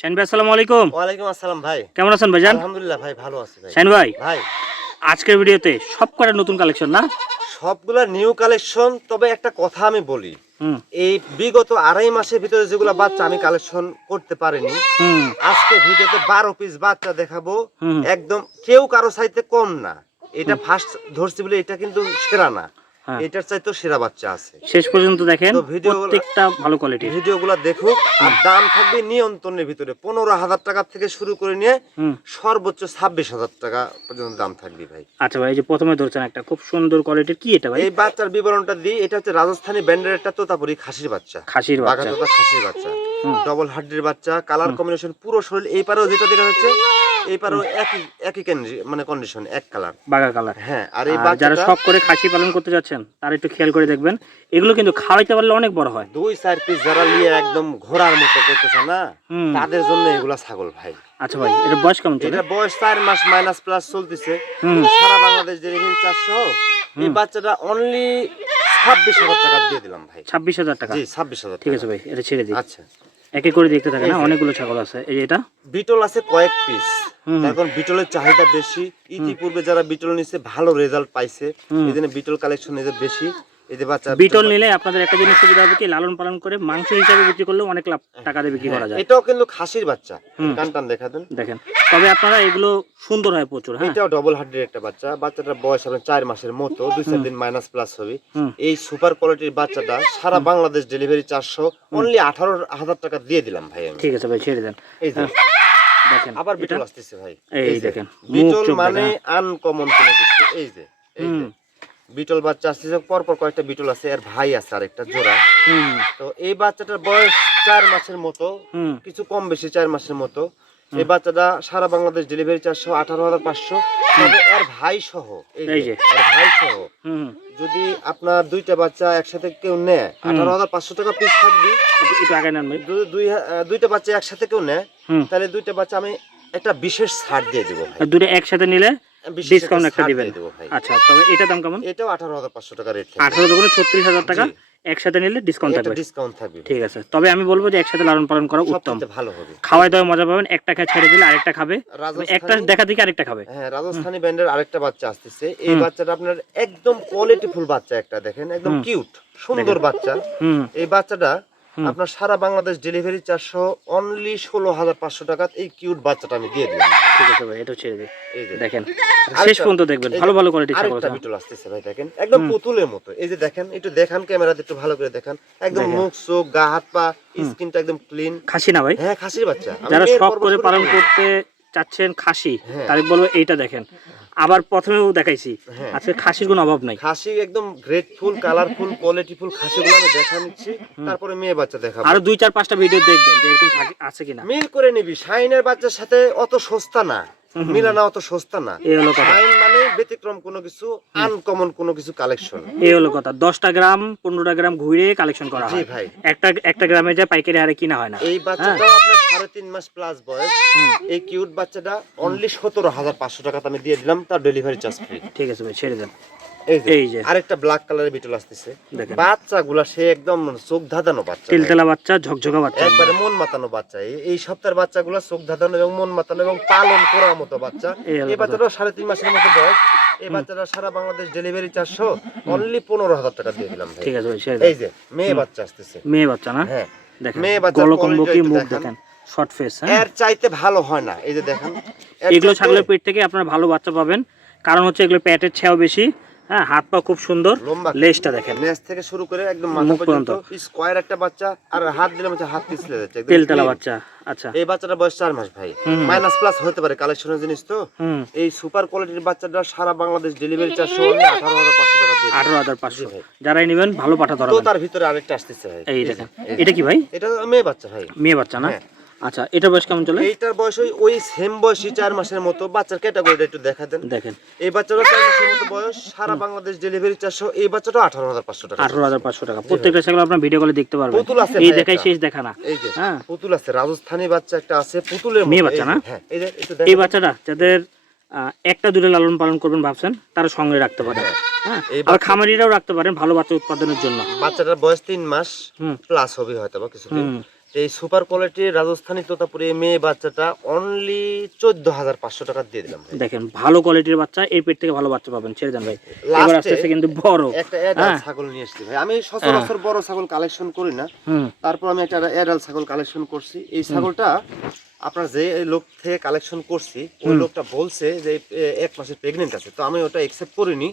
Shine ভাই আসসালামু আলাইকুম। ওয়ালাইকুম আসসালাম ভাই। কেমন আছেন ভাইজান? আলহামদুলিল্লাহ ভাই ভালো আছি ভাই। শাইন ভাই ভাই। আজকের ভিডিওতে সব কটা নতুন কালেকশন না? সবগুলা নিউ কালেকশন তবে একটা কথা আমি বলি। এই বিগত আড়াই মাসের ভিতরে যেগুলো বাচ্চা আমি কালেকশন করতে পারিনি আজকে ভিডিওতে বারো পিস বাচ্চা দেখাবো। একদম কেউ কারও চাইতে কম না। এটা ফার্স্ট ধরছি বলে এটা কিন্তু সেরা না। এটার চাইতেও সেরা বাচ্চা আছে। শেষ পর্যন্ত দেখেন প্রত্যেকটা ভালো কোয়ালিটির ভিডিওগুলো দেখুক আর দাম থাকবে নিয়ন্ত্রণের ভিতরে। পনেরো হাজার টাকা থেকে শুরু করে নিয়ে সর্বোচ্চ ছাব্বিশ হাজার টাকা পর্যন্ত দাম থাকবে ভাই। আচ্ছা ভাই এই যে প্রথমে ধরছেন একটা খুব সুন্দর কোয়ালিটির কি এটা ভাই? এই বাচ্চার বিবরণটা দিই এটা হচ্ছে রাজস্থানী ব্যান্ডের একটা তোতাপুরি খাসির বাচ্চা। খাসির বাচ্চা। খাসির বাচ্চা। ডবল হাড্ডির বাচ্চা কালার কম্বিনেশন পুরো শরীর এই পারেও যেটা দেখা হচ্ছে এই পারেও একই একই মানে কন্ডিশন এক কালার বাগা কালার হ্যাঁ আর এই যারা শখ করে খাসি পালন করতে যাচ্ছেন তারা একটু খেয়াল করে দেখবেন এগুলো কিন্তু খাওয়াইতে পারলে অনেক বড় হয়। দুই চার পিস যারা নিয়ে একদম ঘোড়ার মতো করতেছে না তাদের জন্য এগুলা ছাগল ভাই। আচ্ছা ভাই এটা বয়স কেমন এটা বয়স চার মাস মাইনাস প্লাস চলতেছে। সারা বাংলাদেশ ডেলিভারি চারশো। এই বাচ্চাটা অনলি ছাব্বিশ হাজার টাকা দিয়ে দিলাম ভাই। ছাব্বিশ হাজার টাকা? জি ছাব্বিশ হাজার ঠিক আছে ভাই এটা ছেড়ে দিই। আচ্ছা। একে করে দেখতে থাকে না? অনেকগুলো ছাগল আছে। এই এটা? বিটল আছে কয়েক পিস এখন বিটলের চাহিদা বেশি। ইতিপূর্বে যারা বিটল নিছে ভালো রেজাল্ট পাইছে। এই জন্য বিটল কালেকশন এদের বেশি। এই যে বাচ্চা বিটল নিলে আপনাদের একটা জিনিস সুবিধা হবে কি? লালন পালন করে মাংস হিসাবে বিক্রি করলে অনেক লাভ টাকা দিয়ে বিক্রি করা যায়। এটাও কিন্তু খাসির বাচ্চা। টান টান দেখা দেন। দেখেন। তবে আপনারা এগুলো সুন্দর হয় প্রচুর হ্যাঁ। এটাও ডবল হার্ডের একটা বাচ্চা। বাচ্চাটার বয়স আপনার চার মাসের মতো দুই চার দিন মাইনাস প্লাস হবে। এই সুপার কোয়ালিটির বাচ্চাটা সারা বাংলাদেশ ডেলিভারি চারশো অনলি আঠারো হাজার টাকা দিয়ে দিলাম ভাই আমি। ঠিক আছে ভাই ছেড়ে দেন। এই যে। দেখেন আবার বিটল আসতেছে ভাই। এই দেখেন, বিটল মানে। আনকমন কোনো কিছু। এই যে এই যে। বিটল বাচ্চা আসতেছে পর পর কয়েকটা বিটল আছে আর ভাই আছে আরেকটা জোড়া। তো এই বাচ্চাটার বয়স চার মাসের মতো কিছু কম বেশি চার মাসের মতো। এই বাচ্চাটা সারা বাংলাদেশ ডেলিভারি চারশো আঠারো হাজার পাঁচশো। এর ভাই সহ এই যে। ভাই সহ যদি আপনার দুইটা বাচ্চা একসাথে কেউ নেয় আঠারো হাজার পাঁচশো টাকা পিস থাকবে। দুইটা বাচ্চা একসাথে কেউ নেয় তাহলে দুইটা বাচ্চা আমি একটা বিশেষ ছাড় দিয়ে দেবো দুটো একসাথে নিলে ডিসকাউন্ট একটা দিবেন। আচ্ছা তবে এটা দাম কেমন? এটাও আঠারো হাজার পাঁচশো টাকা রেট আঠারো ছত্রিশ হাজার টাকা। একসাথে নিলে ডিসকাউন্ট থাকবে। ডিসকাউন্ট থাকবে। ঠিক আছে। তবে আমি বলব যে একসাথে লালন পালন করা উত্তম। ভালো হবে। খাওয়াই দাওয়াই মজা পাবেন একটা খায় ছেড়ে দিলে আরেকটা খাবে। একটা দেখা দিকে আরেকটা খাবে। হ্যাঁ রাজস্থানি ব্যান্ডের আরেকটা বাচ্চা আসতেছে। এই বাচ্চাটা আপনার একদম কোয়ালিটিফুল বাচ্চা একটা দেখেন একদম কিউট সুন্দর বাচ্চা। এই বাচ্চাটা। আপনার সারা বাংলাদেশ ডেলিভারি চারশো অনলি ষোলো হাজার পাঁচশো টাকা এই কিউট বাচ্চাটা আমি দিয়ে দিলাম। ঠিক আছে ভাই এটা ছেড়ে দিই দেখেন শেষ পর্যন্ত দেখবেন ভালো ভালো কোয়ালিটি আরেকটা। বিটল আসতেছে ভাই দেখেন। একদম। পুতুলের মতো। এই যে দেখেন একটু দেখান ক্যামেরাতে একটু ভালো করে দেখান। একদম মুখ চোখ গা হাত পা স্কিনটা একদম ক্লিন খাসি না ভাই? হ্যাঁ খাসির বাচ্চা। যারা শখ করে পালন করতে চাচ্ছেন খাসি হ্যাঁ। তারিখ বলব এইটা দেখেন। আবার প্রথমেও দেখাইছি। হ্যাঁ। আজকে খাসির কোনো অভাব নাই। খাসি একদম গ্রেটফুল কালারফুল কোয়ালিটিফুল খাসিগুলো আমি দেখা নিচ্ছি। তারপরে মেয়ে বাচ্চা দেখাবো। আরও দুই চার পাঁচটা ভিডিও দেখবেন যে এরকম আছে কিনা। মিল করে নিবি। শাইনের বাচ্চার সাথে অত সস্তা না। মিলানা অত সস্তা না। এই হলো কথা। শাইন মানে ব্যতিক্রম কোনো কিছু আনকমন কোনো কিছু কালেকশন এই হলো কথা। দশটা গ্রাম পনেরোটা গ্রাম ঘুরে কালেকশন করা হয়। ভাই। একটা একটা গ্রামে যা পাইকারি হারে কিনা হয় না। এই বাচ্চাটাও আপনার সাড়ে তিন মাস প্লাস বয়স। এই কিউট বাচ্চাটা অনলি সতেরো হাজার পাঁচশো টাকা আমি দিয়ে দিলাম তার ডেলিভারি চার্জ ফ্রি ঠিক আছে ভাই ছেড়ে দেন। এই যে আরেকটা ব্ল্যাক কালারের বিটল আসতেছে। বাচ্চাগুলা সে একদম চোখ ধাঁধানো বাচ্চা। তেলতেলা বাচ্চা ঝকঝকা বাচ্চা। একবারে মন মাতানো বাচ্চা। এই- এই সপ্তাহের বাচ্চাগুলো চোখ ধাঁধানো এবং মন মাতানো এবং পালন করার মতো বাচ্চা। এই বাচ্চাটাও সাড়ে তিন মাসের মতো বয়স। এই বাচ্চাটা সারা বাংলাদেশ ডেলিভারি চারশো অনলি পনেরো হাজার টাকা দিয়ে দিলাম ঠিক আছে এই যে মেয়ে বাচ্চা আসতেছে। মেয়ে বাচ্চা না? হ্যাঁ। দেখেন মেয়ে মুখ দেখান। শর্ট ফেস হ্যাঁ? এর চাইতে ভালো হয় না এই যে দেখেন। এগুলো ছাগলের পেট থেকে আপনারা ভালো বাচ্চা পাবেন। কারণ হচ্ছে এগুলো পেটের ছেও বেশি হ্যাঁ? হাত পা খুব সুন্দর। লেজটা দেখেন। নেজ থেকে শুরু করে একদম মাথা পর্যন্ত। স্কোয়ার একটা বাচ্চা আর হাত দিলে হচ্ছে হাত পিছলে যাচ্ছে একদম তেলতেলা বাচ্চা আচ্ছা। এই বাচ্চাটা বয়স চার মাস ভাই। মাইনাস প্লাস হতে পারে কালেকশনের জিনিস তো। এই সুপার কোয়ালিটির বাচ্চাটা সারা বাংলাদেশ ডেলিভারি চারশো আঠারো হাজার পাঁচশো টাকা দিয়ে দিন। আঠারো হাজার পাঁচশো। জি ভাই। যারাই নেবেন ভালো পাঠা তো তার ভিতরে আরেকটা আসতেছে ভাই। এই দেখেন। এটা কি ভাই? এটা মেয়ে বাচ্চা ভাই। মেয়ে বাচ্চা না? হ্যাঁ। আচ্ছা এটা বয়স কেমন চলে? এইটার বয়স ওই ওই সেম বয়সী চার মাসের মতো। বাচ্চার ক্যাটাগরিটা একটু দেখা দেন দেখেন। এই বাচ্চারও চার মাসের মতো বয়স সারা বাংলাদেশ ডেলিভারি চারশো। এই বাচ্চাটাও আঠারো হাজার পাঁচশো টাকা। আঠারো হাজার পাঁচশো টাকা। প্রত্যেকটা আপনার ভিডিও কলে দেখতে পারবেন। পুতুল আছে এই দেখাই শেষ দেখা না। এই যে হ্যাঁ। পুতুল আছে রাজস্থানী বাচ্চা একটা আছে পুতুলের মেয়ে বাচ্চা না? হ্যাঁ এই যে এই বাচ্চাটা যাদের একটা দূরে লালন পালন করবেন ভাবছেন তারা সঙ্গে রাখতে পারেন। হ্যাঁ। এই আর খামারিরাও রাখতে পারেন ভালো বাচ্চা উৎপাদনের জন্য। বাচ্চাটার বয়স তিন মাস প্লাস হবে হয়তো বা কিছুদিন। এই সুপার কোয়ালিটির রাজস্থানী তোতাপুরি মেয়ে বাচ্চাটা অনলি চোদ্দ হাজার পাঁচশো টাকা দিয়ে দিলাম দেখেন ভালো কোয়ালিটির বাচ্চা এই পেট থেকে ভালো বাচ্চা পাবেন ছেড়ে দেন ভাই। এবার কিন্তু বড়। একটা অ্যাডাল হ্যাঁ। ছাগল নিয়ে এসেছি ভাই। আমি সচরাচর বড় ছাগল কালেকশন করি না। তারপর আমি একটা অ্যাডাল ছাগল কালেকশন করছি। এই ছাগলটা আপনার যে লোক থেকে কালেকশন করছি ওই লোকটা বলছে যে এক মাসের প্রেগনেন্ট আছে। তো আমি ওটা একসেপ্ট করিনি।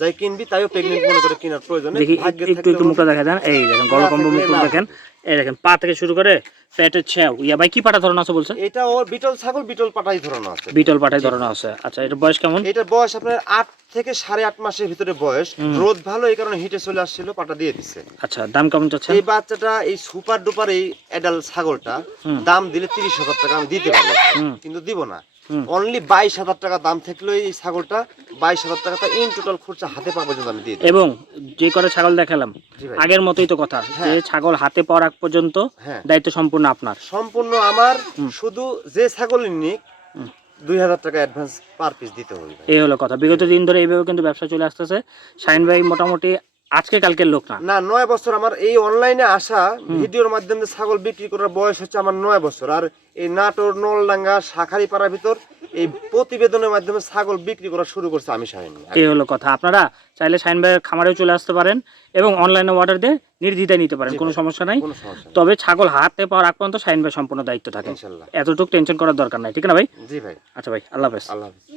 যাই কিনবি তাইও প্রেগনেন্ট মনে করে কেনার প্রয়োজন নেই। দেখি একটু একটু মুখটা দেখা দেন। এই দেখেন গলকম্ব থাকলে মুখটা লাভ দেখেন। এই দেখেন পা থেকে শুরু করে পেটের ছেও। ইয়া ভাই কি পাটা ধরন আছে বলছে? এটা ওর বিটল ছাগল বিটল পাটাই ধরানো আছে। বিটল পাটায় ধরন আছে। আচ্ছা এটা বয়স কেমন? এটার বয়স আপনার আট থেকে সাড়ে আট মাসের ভিতরে বয়স। রোদ ভালো এই কারণে হিটে চলে আসছিল পাটা দিয়ে দিচ্ছে আচ্ছা দাম কেমন চাচ্ছেন? এই বাচ্চাটা এই সুপার ডুপার এই অ্যাডাল ছাগলটা দাম দিলে তিরিশ হাজার টাকা আমি দিতে পারব। কিন্তু দিব না। অনলি বাইশ হাজার টাকা দাম থাকলেও এই ছাগলটা বাইশ হাজার টাকা ইন টোটাল খরচা হাতে পাওয়া পর্যন্ত আমি দিয়ে এবং যে করে ছাগল দেখালাম আগের মতোই তো কথা। যে হ্যাঁ। ছাগল হাতে পাওয়ার আগ পর্যন্ত হ্যাঁ। দায়িত্ব সম্পূর্ণ আপনার। সম্পূর্ণ আমার শুধু যে ছাগল নিক। দুই হাজার টাকা অ্যাডভান্স পার পিস দিতে হবে। এই হলো কথা। বিগত দিন ধরে এইভাবে কিন্তু ব্যবসা চলে আসতেছে। শাহিন ভাই মোটামুটি আজকে কালকের লোক না? না নয় বছর আমার এই অনলাইনে আসা ভিডিওর মাধ্যমে ছাগল বিক্রি করার বয়স হচ্ছে আমার নয় বছর। আর এই নাটোর নলডাঙ্গা শাখারি পাড়ার ভিতর এই প্রতিবেদনের মাধ্যমে ছাগল বিক্রি করা শুরু করছে আমি শাহিন। এই হলো কথা। আপনারা চাইলে শাহিন ভাইয়ের খামারেও চলে আসতে পারেন এবং অনলাইনে অর্ডার দিয়ে নির্দ্বিধায় নিতে পারেন কোনো সমস্যা নাই। তবে ছাগল হাতে পাওয়ার আগ পর্যন্ত শাহিন ভাই সম্পূর্ণ দায়িত্ব থাকে এতটুকু টেনশন করার দরকার নাই ঠিক না ভাই? জি ভাই। আচ্ছা ভাই আল্লাহ হাফেজ। আল্লাহ হাফিজ।